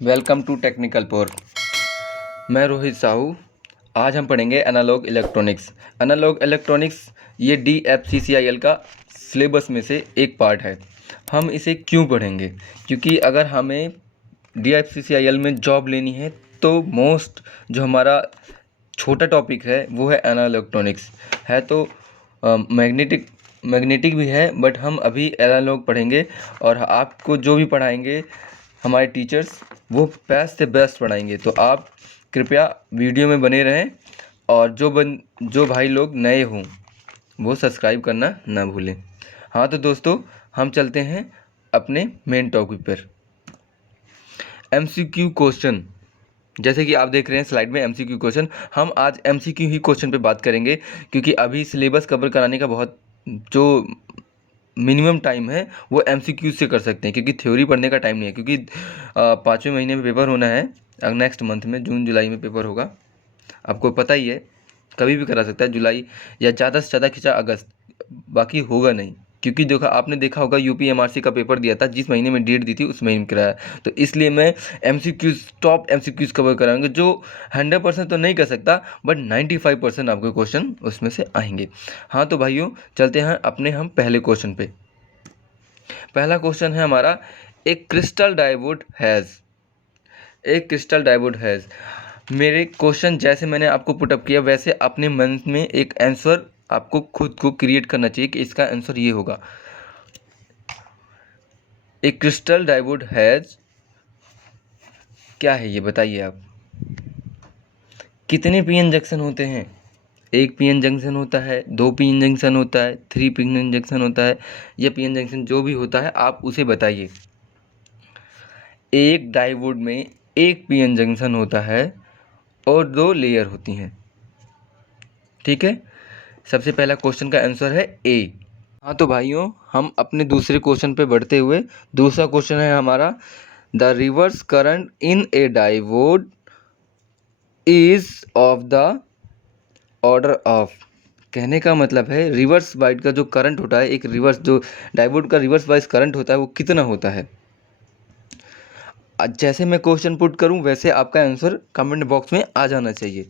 Welcome to technical पोर। मैं रोहित साहू। आज हम पढ़ेंगे एनालॉग इलेक्ट्रॉनिक्स। एनालॉग इलेक्ट्रॉनिक्स ये DFCCIL का सिलेबस में से एक पार्ट है। हम इसे क्यों पढ़ेंगे? क्योंकि अगर हमें DFCCIL में जॉब लेनी है तो मोस्ट जो हमारा छोटा टॉपिक है वो है एनालॉग इलेक्ट्रॉनिक्स है। तो मैग्नेटिक भी है, बट हम अभी एनालॉग पढ़ेंगे और आपको जो भी पढ़ाएंगे हमारे टीचर्स वो बेस्ट से बेस्ट पढ़ाएंगे। तो आप कृपया वीडियो में बने रहें और जो भाई लोग नए हों वो सब्सक्राइब करना ना भूलें। हाँ तो दोस्तों, हम चलते हैं अपने मेन टॉपिक पर। MCQ क्वेश्चन, जैसे कि आप देख रहे हैं स्लाइड में MCQ क्वेश्चन। हम आज MCQ ही क्वेश्चन पे बात करेंगे, क्योंकि अभी सिलेबस कवर कराने का बहुत जो मिनिमम टाइम है वो MCQ से कर सकते हैं, क्योंकि थ्योरी पढ़ने का टाइम नहीं है। क्योंकि 5वें महीने में पेपर होना है, नेक्स्ट मंथ में जून जुलाई में पेपर होगा। आपको पता ही है, कभी भी करा सकता है, जुलाई या ज़्यादा से ज़्यादा खिंचा अगस्त, बाकी होगा नहीं। क्योंकि आपने देखा होगा UPMRC का पेपर दिया था, जिस महीने में डेट दी थी उस महीने में कराया। तो इसलिए मैं MCQs टॉप MCQs कवर कराऊंगा, जो 100% तो नहीं कर सकता, बट 95% आपके क्वेश्चन उसमें से आएंगे। हाँ तो भाइयों, चलते हैं अपने हम पहले क्वेश्चन पे। पहला क्वेश्चन है हमारा, एक क्रिस्टल डायोड हैज़। मेरे क्वेश्चन जैसे मैंने आपको पुटअप किया वैसे अपने मन में एक आंसर आपको खुद को क्रिएट करना चाहिए कि इसका आंसर ये होगा। एक क्रिस्टल डायोड हैज़ क्या है ये बताइए आप। कितने PN जंक्शन होते हैं? एक PN जंक्शन होता है, 2 PN जंक्शन होता है, 3 PN जंक्शन होता है, या PN जंक्शन जो भी होता है आप उसे बताइए। एक डायोड में एक PN जंक्शन होता है और 2 लेयर होती हैं। ठीक है, सबसे पहला क्वेश्चन का आंसर है A। हाँ तो भाइयों, हम अपने दूसरे क्वेश्चन पे बढ़ते हुए, दूसरा क्वेश्चन है हमारा, the reverse current in A diode is of the order of. कहने का मतलब है रिवर्स बाइट का जो करंट होता है, एक रिवर्स जो डायोड का रिवर्स बाइस करंट होता है वो कितना होता है। जैसे मैं क्वेश्चन पुट करूं वैसे आपका आंसर कमेंट बॉक्स में आ जाना चाहिए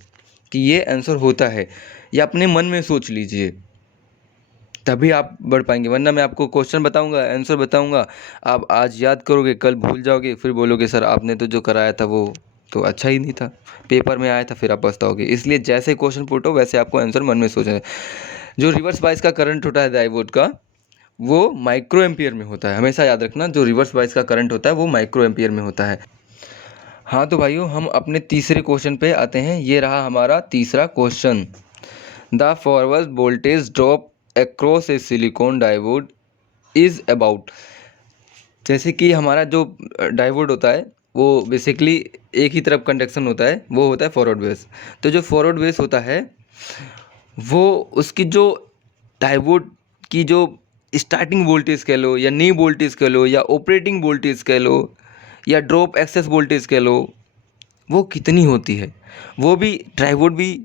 कि ये आंसर होता है, या अपने मन में सोच लीजिए, तभी आप बढ़ पाएंगे। वरना मैं आपको क्वेश्चन बताऊंगा, आंसर बताऊंगा, आप आज याद करोगे, कल भूल जाओगे, फिर बोलोगे सर आपने तो जो कराया था वो तो अच्छा ही नहीं था, पेपर में आया था, फिर आप पछताओगे। इसलिए जैसे क्वेश्चन पुट हो वैसे आपको आंसर मन में सोचना है। जो रिवर्स बाइस का करंट होता है डायोड का, वो माइक्रो एम्पियर में होता है। हमेशा याद रखना, जो रिवर्स बाइस का करंट होता है वो माइक्रो एम्पियर में होता है। हाँ तो भाइयों, हम अपने तीसरे क्वेश्चन पे आते हैं। ये रहा हमारा तीसरा question, the forward voltage drop across A silicon diode is about. जैसे कि हमारा जो डायोड होता है वो बेसिकली एक ही तरफ कंडक्शन होता है, वो होता है फॉरवर्ड बेस। तो जो फॉरवर्ड बेस होता है वो उसकी जो डायोड की जो स्टार्टिंग वोल्टेज कह लो, या नी वोल्टेज कह लो, या ऑपरेटिंग वोल्टेज कह लो, या ड्रॉप एक्सेस वोल्टेज कह लो, वो कितनी होती है। वो भी डायोड भी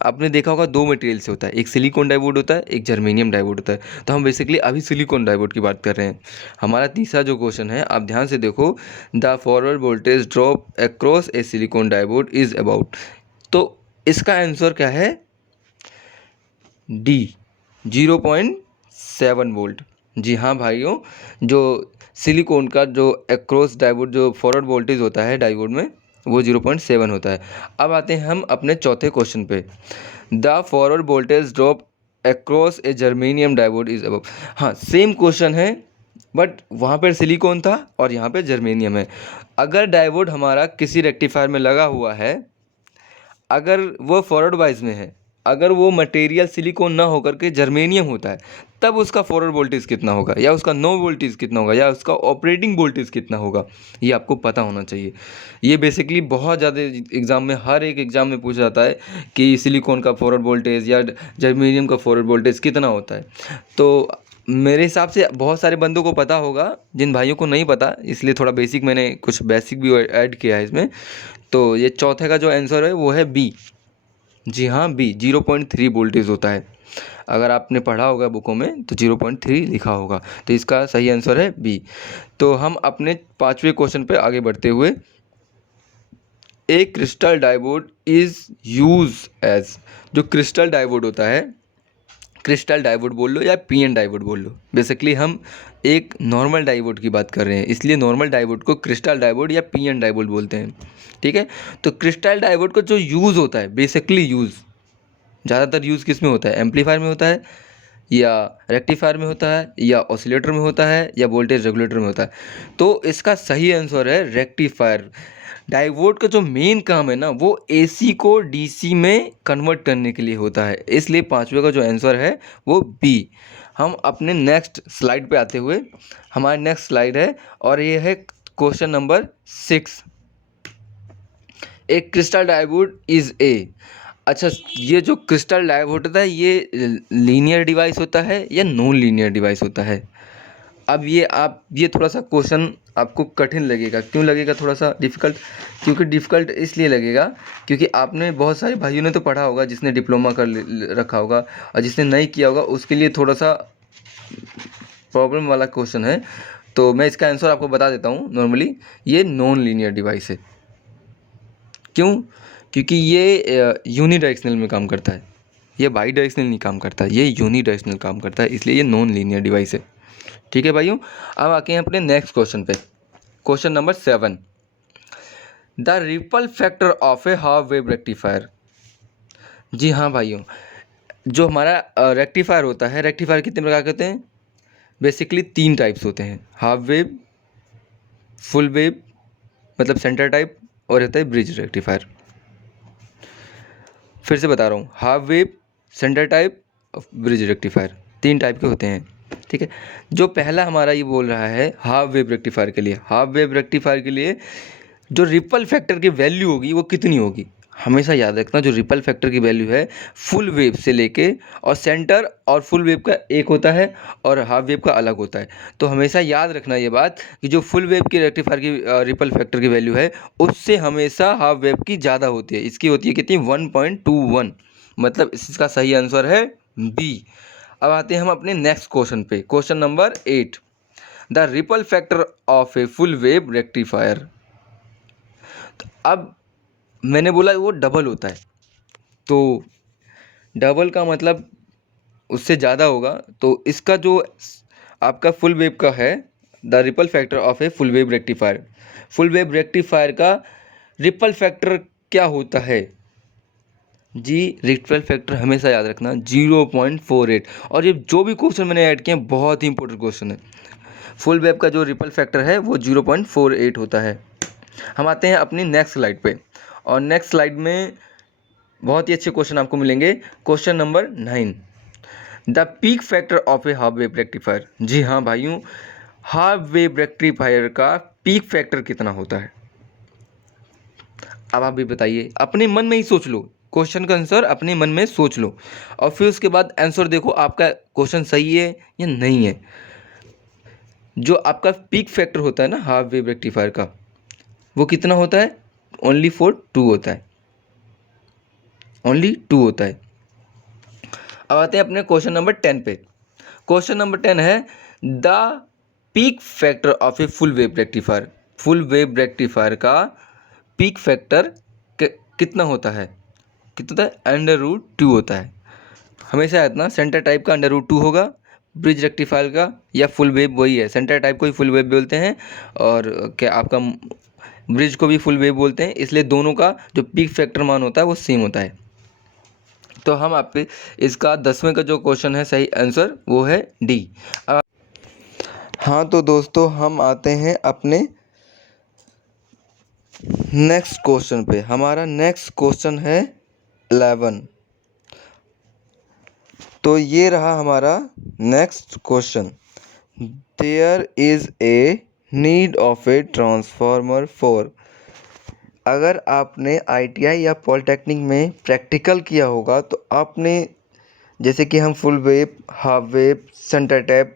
आपने देखा होगा 2 मटेरियल से होता है, एक सिलिकॉन डायोड होता है, एक जर्मेनियम डायोड होता है। तो हम बेसिकली अभी सिलिकॉन डायोड की बात कर रहे हैं। हमारा तीसरा जो क्वेश्चन है, आप ध्यान से देखो, the forward voltage drop across A silicon diode is about. तो इसका आंसर क्या है? D, 0.7 volt. जी हाँ भाइयों, जो सिलिकॉन का जो अक्रॉस डायोड जो फॉरवर्ड वोल्टेज होता है डायोड में, वो 0.7 होता है। अब आते हैं हम अपने चौथे क्वेश्चन पे, the forward voltage drop across A germanium diode is above. हाँ, सेम क्वेश्चन है, बट वहाँ पर सिलिकॉन था और यहाँ पे जर्मेनियम है। अगर डायोड हमारा किसी रेक्टिफायर में लगा हुआ है, अगर वो फॉरवर्ड वाइज में है, अगर वो मटेरियल सिलिकॉन ना होकर के जर्मेनियम होता है, तब उसका फॉरवर्ड वोल्टेज कितना होगा, या उसका नो वोल्टेज कितना होगा, या उसका ऑपरेटिंग वोल्टेज कितना होगा, ये आपको पता होना चाहिए। ये बेसिकली बहुत ज़्यादा एग्ज़ाम में, हर एक एग्ज़ाम में पूछा जाता है कि सिलिकॉन का फॉरवर्ड वोल्टेज या जर्मेनियम का फॉरवर्ड वोल्टेज कितना होता है। तो मेरे हिसाब से बहुत सारे बंदों को पता होगा, जिन भाइयों को नहीं पता, इसलिए थोड़ा बेसिक मैंने कुछ बेसिक भी ऐड किया है इसमें। तो ये चौथे का जो आंसर है वो है बी। जी हाँ, बी, 0.3 वोल्टेज होता है। अगर आपने पढ़ा होगा बुकों में तो 0.3 लिखा होगा, तो इसका सही आंसर है बी। तो हम अपने 5वें क्वेश्चन पे आगे बढ़ते हुए, a crystal diode is use as, जो क्रिस्टल डायोड होता है, क्रिस्टल डायोड बोल लो या पीएन डायोड बोल लो, बेसिकली हम एक नॉर्मल डायोड की बात कर रहे हैं, इसलिए नॉर्मल डायोड को क्रिस्टल डायोड या पीएन डायोड बोलते हैं। ठीक है, तो क्रिस्टल डायोड का जो यूज़ होता है, बेसिकली यूज़ ज़्यादातर यूज़ किस में होता है, एम्पलीफायर में होता है या रेक्टिफायर में होता है या ऑसिलेटर में होता है या वोल्टेज रेगुलेटर में होता है। तो इसका सही आंसर है रेक्टिफायर। डायोड का जो मेन काम है ना, वो एसी को डीसी में कन्वर्ट करने के लिए होता है, इसलिए पांचवे का जो आंसर है वो बी। हम अपने नेक्स्ट स्लाइड पे आते हुए, हमारा नेक्स्ट स्लाइड है और ये है क्वेश्चन नंबर 6। एक क्रिस्टल डायोड इज ए, अच्छा ये जो क्रिस्टल डायोड होता है ये लीनियर डिवाइस होता है या नॉन लीनियर डिवाइस होता है। अब ये थोड़ा सा क्वेश्चन आपको कठिन लगेगा। क्यों लगेगा थोड़ा सा डिफ़िकल्ट? क्योंकि डिफ़िकल्ट इसलिए लगेगा क्योंकि आपने बहुत सारे भाइयों ने तो पढ़ा होगा, जिसने डिप्लोमा कर रखा होगा, और जिसने नहीं किया होगा उसके लिए थोड़ा सा प्रॉब्लम वाला क्वेश्चन है। तो मैं इसका आंसर आपको बता देता हूँ। नॉर्मली ये नॉन लीनियर डिवाइस है। क्यों? क्योंकि ये यूनिडायरेक्शनल में काम करता है, ये बाई डायरेक्शनल नहीं काम करता, ये यूनिडायरेक्शनल काम करता है, इसलिए ये नॉन लीनियर डिवाइस है। ठीक है भाइयों, अब आके हैं अपने नेक्स्ट क्वेश्चन पे। Question number 7, the ripple factor of a half wave rectifier. जी हाँ भाइयों, जो हमारा रेक्टिफायर होता है, रेक्टिफायर कितने प्रकार के होते हैं? बेसिकली 3 टाइप्स होते हैं, हाफ वेव, फुल वेव मतलब सेंटर टाइप, और रहता है ब्रिज रेक्टिफायर। फिर से बता रहा हूँ, half wave, centre type, bridge rectifier, 3 type के होते हैं। ठीक है, जो पहला हमारा ये बोल रहा है हाफ वेव रेक्टिफायर के लिए, हाफ वेव रेक्टिफायर के लिए जो रिपल फैक्टर की वैल्यू होगी वो कितनी होगी? हमेशा याद रखना, जो रिपल फैक्टर की वैल्यू है फुल वेव से लेके, और सेंटर और फुल वेव का एक होता है और हाफ वेव का अलग होता है। तो हमेशा याद रखना ये बात कि जो फुल वेव की रेक्टिफायर की रिपल फैक्टर की वैल्यू है उससे हमेशा हाफ वेव की ज़्यादा होती है। इसकी होती है कितनी? 1.21, मतलब इसका सही आंसर है बी। अब आते हैं हम अपने नेक्स्ट क्वेश्चन पे, question number 8, the ripple factor of a full wave rectifier. अब मैंने बोला वो डबल होता है, तो डबल का मतलब उससे ज़्यादा होगा। तो इसका जो आपका फुल वेव का है, the ripple factor of a full wave rectifier, full wave rectifier का रिपल फैक्टर क्या होता है? जी, रिपल फैक्टर हमेशा याद रखना 0.48। और ये जो भी क्वेश्चन मैंने ऐड किए हैं बहुत ही इंपॉर्टेंट क्वेश्चन है। फुल वेव का जो रिपल फैक्टर है वो 0.48 होता है। हम आते हैं अपनी नेक्स्ट स्लाइड पे, और नेक्स्ट स्लाइड में बहुत ही अच्छे क्वेश्चन आपको मिलेंगे। Question number 9, the peak factor of a half wave rectifier. जी हाँ भाइयों, हाफ वेव रेक्टिफायर का पीक फैक्टर कितना होता है? अब आप भी बताइए, अपने मन में ही सोच लो, क्वेश्चन का आंसर अपने मन में सोच लो, और फिर उसके बाद आंसर देखो आपका क्वेश्चन सही है या नहीं है। जो आपका पीक फैक्टर होता है ना हाफ वेव रेक्टिफायर का, वो कितना होता है? ओनली 2 होता है, ओनली 2 होता है। अब आते हैं अपने क्वेश्चन नंबर 10 पे। क्वेश्चन नंबर 10 है, the peak factor of a full wave rectifier. Full wave rectifier का पीक फैक्टर कितना होता है? कितना होता है? √2 होता है। हमेशा इतना सेंटर टाइप का √2 होगा, ब्रिज रेक्टिफायर का या फुल वेव वही है, सेंटर टाइप को ही फुल वेव बोलते हैं और क्या आपका ब्रिज को भी फुल वेव बोलते हैं, इसलिए दोनों का जो पीक फैक्टर मान होता है वो सेम होता है। तो हम आप पे इसका 10वें का जो क्वेश्चन है सही आंसर वो है डी। हाँ तो दोस्तों, हम आते हैं अपने नेक्स्ट क्वेश्चन पे। हमारा नेक्स्ट क्वेश्चन है 11। तो ये रहा हमारा next question, there is a need of a transformer for. अगर आपने आईटीआई या पॉलिटेक्निक में प्रैक्टिकल किया होगा तो आपने, जैसे कि हम full wave, half wave, centre tap,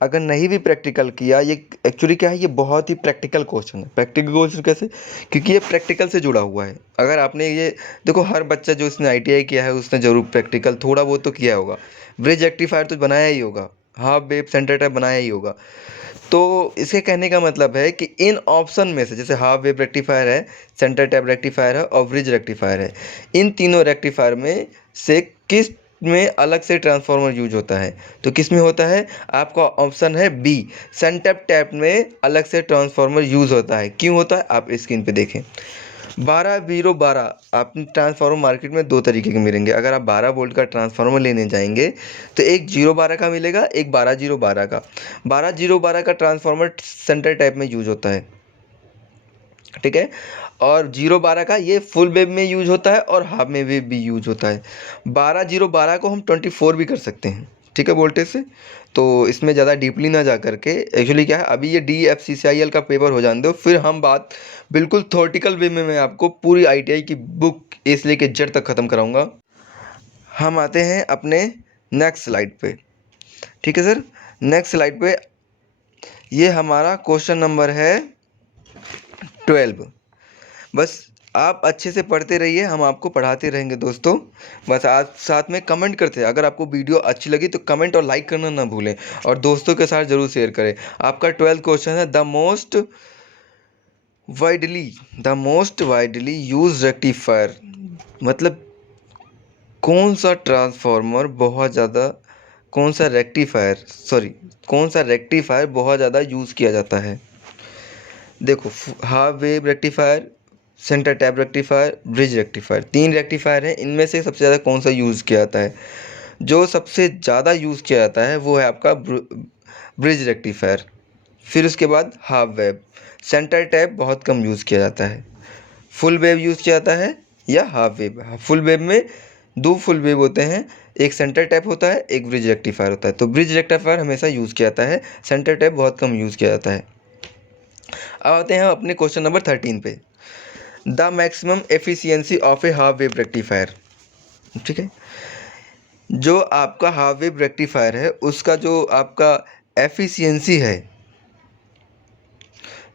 अगर नहीं भी प्रैक्टिकल किया, ये एक्चुअली क्या है, ये बहुत ही प्रैक्टिकल क्वेश्चन है। प्रैक्टिकल क्वेश्चन कैसे? क्योंकि ये प्रैक्टिकल से जुड़ा हुआ है। अगर आपने ये देखो, हर बच्चा जो इसने आईटीआई किया है उसने ज़रूर प्रैक्टिकल थोड़ा बहुत तो किया होगा। ब्रिज रेक्टिफायर तो बनाया ही होगा, हाफ वेव, सेंटर टैप बनाया ही होगा। तो इसके कहने का मतलब है कि इन ऑप्शन में से, जैसे हाफ वेव रेक्टिफायर है, सेंटर टैप रेक्टिफायर है और ब्रिज रेक्टिफायर है, इन तीनों रेक्टिफायर में से किस में अलग से ट्रांसफार्मर यूज होता है? तो किस में होता है? आपका ऑप्शन है बी, सेंटर टैप में अलग से ट्रांसफार्मर यूज होता है। क्यों होता है आप स्क्रीन पे देखें। 12-0-12 आप ट्रांसफार्मर मार्केट में दो तरीके के मिलेंगे। अगर आप 12 वोल्ट का ट्रांसफार्मर लेने जाएंगे तो एक 0-12 का मिलेगा, एक 12-0-12 का। 12-0-12 का ट्रांसफार्मर सेंटर टाइप में यूज होता है, ठीक है। और 0-12 का ये फुल वेव में यूज होता है और हाफ में वेव भी यूज होता है। 12-0-12 को हम 24 भी कर सकते हैं, ठीक है, वोल्टेज से। तो इसमें ज़्यादा डीपली ना जा करके, एक्चुअली क्या है, अभी ये DFCCIL का पेपर हो जाने दो, फिर हम बात बिल्कुल थ्योरेटिकल वे में मैं आपको पूरी ITI की बुक ए से लेके जेड तक ख़त्म कराऊंगा। हम आते हैं अपने नेक्स्ट स्लाइड पे, ठीक है सर। नेक्स्ट स्लाइड पे ये हमारा क्वेश्चन नंबर है 12। बस आप अच्छे से पढ़ते रहिए, हम आपको पढ़ाते रहेंगे दोस्तों। बस आप साथ में कमेंट करते हैं। अगर आपको वीडियो अच्छी लगी तो कमेंट और लाइक करना ना भूलें, और दोस्तों के साथ ज़रूर शेयर करें। आपका 12 क्वेश्चन है, the most widely use rectifier, मतलब कौन सा ट्रांसफार्मर बहुत ज़्यादा, कौन सा रेक्टिफायर बहुत ज़्यादा यूज़ किया जाता है। देखो, half wave rectifier, centre tap rectifier, bridge rectifier, 3 rectifier हैं। इनमें से सबसे ज़्यादा कौन सा यूज़ किया जाता है? जो सबसे ज़्यादा यूज़ किया जाता है वो है आपका ब्रिज रेक्टिफायर। फिर उसके बाद हाफ वेव। सेंटर टैप बहुत कम यूज़ किया जाता है। फुल वेव यूज़ किया जाता है या हाफ वेव। फुल वेव में 2 फुल वेव होते हैं, एक सेंटर टैप होता है, एक ब्रिज रेक्टिफायर होता है। तो ब्रिज रेक्टिफायर हमेशा यूज़ किया जाता है, सेंटर टैप बहुत कम यूज़ किया जाता है। अब आते हैं अपने क्वेश्चन नंबर 13 पे। The maximum efficiency of a half wave rectifier, ठीक है। जो आपका हाफ वेव रेक्टिफायर है उसका जो आपका एफिशिएंसी है,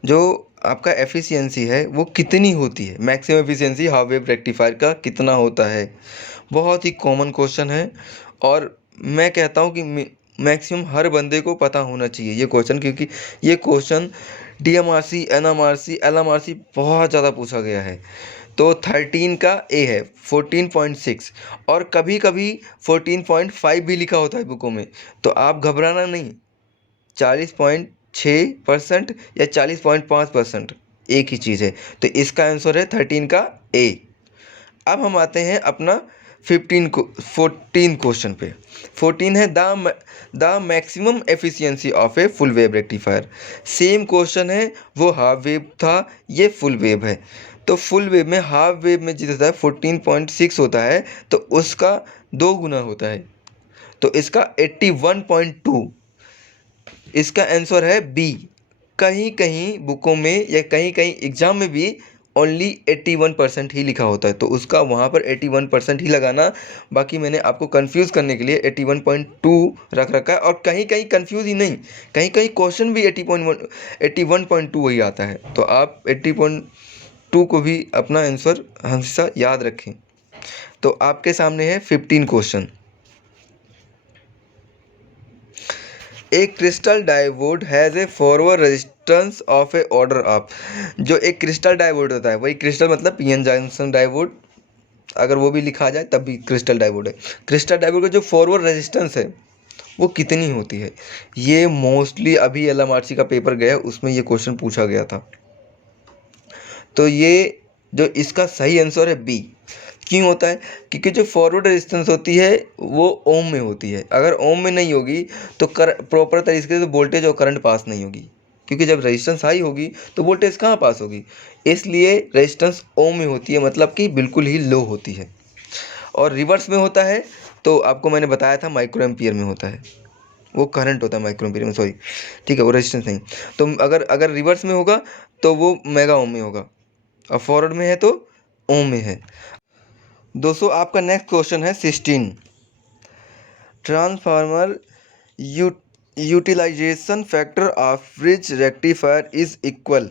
जो आपका एफिशिएंसी है वो कितनी होती है? Maximum efficiency half wave rectifier का कितना होता है? बहुत ही कॉमन क्वेश्चन है, और मैं कहता हूँ कि मैक्सिमम हर बंदे को पता होना चाहिए ये क्वेश्चन, क्योंकि ये क्वेश्चन DMRC, NMRC, LMRC बहुत ज़्यादा पूछा गया है। तो 13 का ए है 14.6, और कभी कभी 14.5 भी लिखा होता है बुकों में। तो आप घबराना नहीं, 40.6% या 40.5% एक ही चीज़ है। तो इसका आंसर है 13 का ए। अब हम आते हैं अपना 14 क्वेश्चन पे। 14 है the maximum efficiency of a full wave rectifier. Same question है, वो हाफ वेव था, ये फुल वेव है। तो फुल वेव में, हाफ वेव में जितना 14.6 होता है तो उसका 2 गुना होता है, तो इसका 81.2। इसका आंसर है बी। कहीं कहीं बुकों में या कहीं कहीं एग्जाम में भी ओनली 81% ही लिखा होता है, तो उसका वहाँ पर 81% ही लगाना। बाकी मैंने आपको कंफ्यूज करने के लिए 81.2 रख रखा है, और कहीं कहीं कंफ्यूज ही नहीं, कहीं कहीं क्वेश्चन भी 81.2 वही आता है। तो आप 80.2 को भी अपना आंसर हमेशा याद रखें। तो आपके सामने है 15 question. A crystal diode has a forward resistance of A order of. जो एक क्रिस्टल डायोड होता है, वही क्रिस्टल मतलब PN जंक्शन डायोड, अगर वो भी लिखा जाए तब भी क्रिस्टल डायोड है। क्रिस्टल डायोड का जो फॉरवर्ड रेजिस्टेंस है वो कितनी होती है? ये मोस्टली अभी LMRC का पेपर गया उसमें ये क्वेश्चन पूछा गया था। तो ये जो इसका सही आंसर है बी। क्यों होता है? क्योंकि जो फॉरवर्ड रेजिस्टेंस होती है वो ओम में होती है। अगर ओम में नहीं होगी तो प्रॉपर तरीके से वोल्टेज और करंट पास नहीं होगी, क्योंकि जब रेजिस्टेंस हाई होगी तो वोल्टेज कहाँ पास होगी। इसलिए रेजिस्टेंस ओम में होती है, मतलब कि बिल्कुल ही लो होती है। और रिवर्स में होता है तो आपको मैंने बताया था माइक्रो एम्पियर में होता है, वो करंट होता है माइक्रो एम्पियर में, सॉरी, ठीक है, वो रेजिस्टेंस नहीं। तो अगर रिवर्स में होगा तो वो मेगा ओम में होगा, और फॉरवर्ड में है तो ओम में है। दोस्तों आपका नेक्स्ट क्वेश्चन है 16। Transformer utilization factor of bridge rectifier is equal.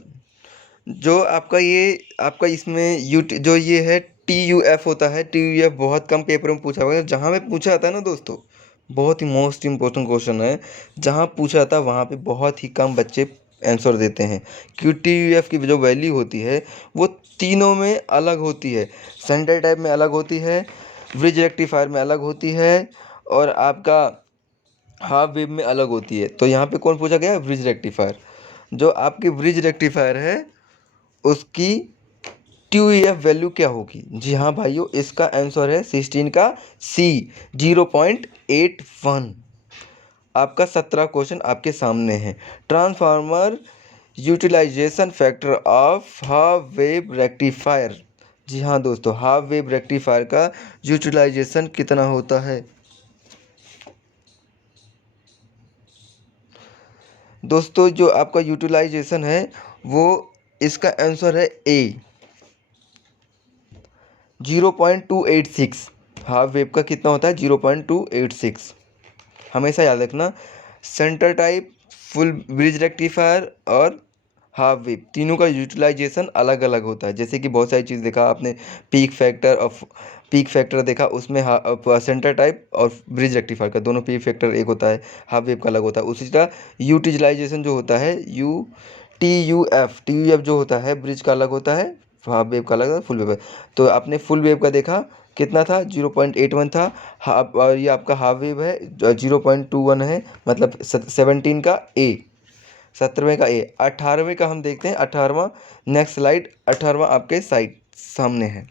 जो आपका इसमें जो ये है TUF होता है। TUF बहुत कम पेपर में पूछा हुआ है, जहाँ में पूछा आता है ना दोस्तों, बहुत ही मोस्ट इम्पोर्टेंट क्वेश्चन है, जहाँ पूछा था वहाँ पे बहुत ही कम बच्चे आंसर देते हैं। QTUF की जो वैल्यू होती है वो तीनों में अलग होती है। सेंटर टाइप में अलग होती है, ब्रिज रेक्टिफायर में अलग होती है, और आपका हाफ वेव में अलग होती है। तो यहाँ पे कौन पूछा गया? Bridge rectifier. जो आपकी ब्रिज रेक्टिफायर है उसकी TUF वैल्यू क्या होगी? जी हाँ भाइयों, इसका आंसर है 16 का C, 0.81। आपका 17 क्वेश्चन आपके सामने है। Transformer utilization factor of half wave rectifier. जी हाँ दोस्तों, हाफ वेव रेक्टिफायर का यूटिलाइजेशन कितना होता है? दोस्तों जो आपका यूटिलाइजेशन है वो, इसका आंसर है A, 0.286। हाफ वेव का कितना होता है? 0.286। हमेशा याद रखना, centre type, full bridge rectifier और हाफ वेव तीनों का यूटिलाइजेशन अलग अलग होता है। जैसे कि बहुत सारी चीज़ देखा आपने, पीक फैक्टर देखा, उसमें सेंटर टाइप और ब्रिज रेक्टिफायर का दोनों पीक फैक्टर एक होता है, हाफ वेव का अलग होता है। उसी तरह यूटिलाइजेशन जो होता है TUF जो होता है ब्रिज का अलग होता है, हाफ वेव का अलग होता है, फुल वेव। तो आपने फुल वेव का देखा कितना था? 0.81 था। हाफ, और ये आपका हाफ वेव है 0.21 है, मतलब 17 का A, 17वें का A। 18वें का हम देखते हैं, 18वां नेक्स्ट स्लाइड, 18वां आपके साइड सामने है।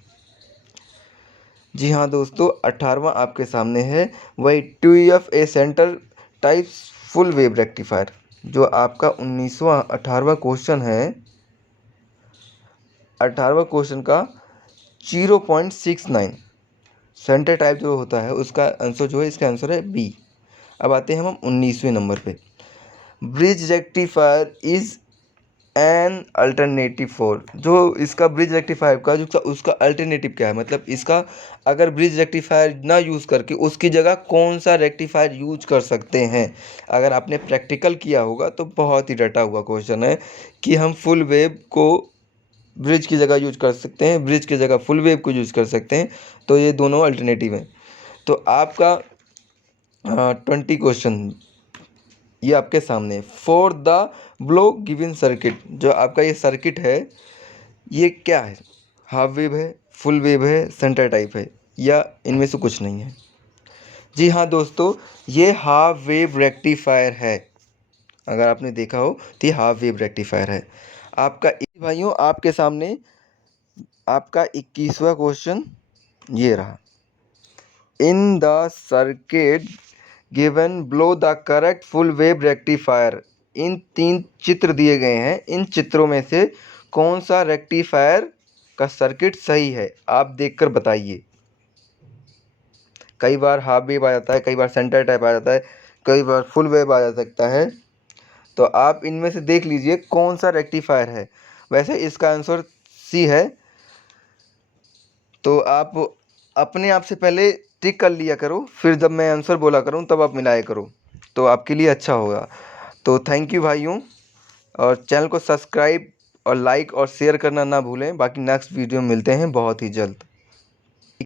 जी हाँ दोस्तों, 18वां आपके सामने है, वही TUF a centre type full wave rectifier. जो आपका 18वां क्वेश्चन है, 18वां क्वेश्चन का 0.69 सेंटर टाइप जो होता है उसका आंसर जो है, इसका आंसर है B। अब आते हैं हम 19वें नंबर पे। Bridge rectifier is an alternative for. जो इसका ब्रिज रेक्टिफायर का जो उसका अल्टरनेटिव क्या है, मतलब इसका अगर ब्रिज रेक्टिफायर ना यूज़ करके उसकी जगह कौन सा रेक्टिफायर यूज कर सकते हैं? अगर आपने प्रैक्टिकल किया होगा तो बहुत ही रटा हुआ क्वेश्चन है कि हम फुल वेव को ब्रिज की जगह यूज कर सकते हैं, ब्रिज की जगह फुल वेव को यूज कर सकते हैं। तो ये दोनों अल्टरनेटिव हैं। तो आपका 20 क्वेश्चन ये आपके सामने। For the blow given circuit, जो आपका ये सर्किट है ये क्या है? हाफ वेव है, फुल वेव है, सेंटर टाइप है, या इनमें से कुछ नहीं है? जी हाँ दोस्तों, ये हाफ वेव रेक्टिफायर है। अगर आपने देखा हो तो ये हाफ वेव रेक्टिफायर है। आपका भाइयों आपके सामने आपका 21वां क्वेश्चन ये रहा। In the circuit given below the correct full wave rectifier. इन 3 चित्र दिए गए हैं, इन चित्रों में से कौन सा रेक्टिफायर का सर्किट सही है? आप देखकर बताइए। कई बार हाफ वेव आ जाता है, कई बार सेंटर टाइप आ जाता है, कई बार फुल वेव आ जा सकता है। तो आप इनमें से देख लीजिए कौन सा रेक्टिफायर है। वैसे इसका आंसर C है। तो आप अपने आप से पहले टिक कर लिया करो, फिर जब मैं आंसर बोला करूँ तब आप मिलाया करो, तो आपके लिए अच्छा होगा। तो थैंक यू भाइयों, और चैनल को सब्सक्राइब और लाइक और शेयर करना ना भूलें। बाकी नेक्स्ट वीडियो में मिलते हैं बहुत ही जल्द।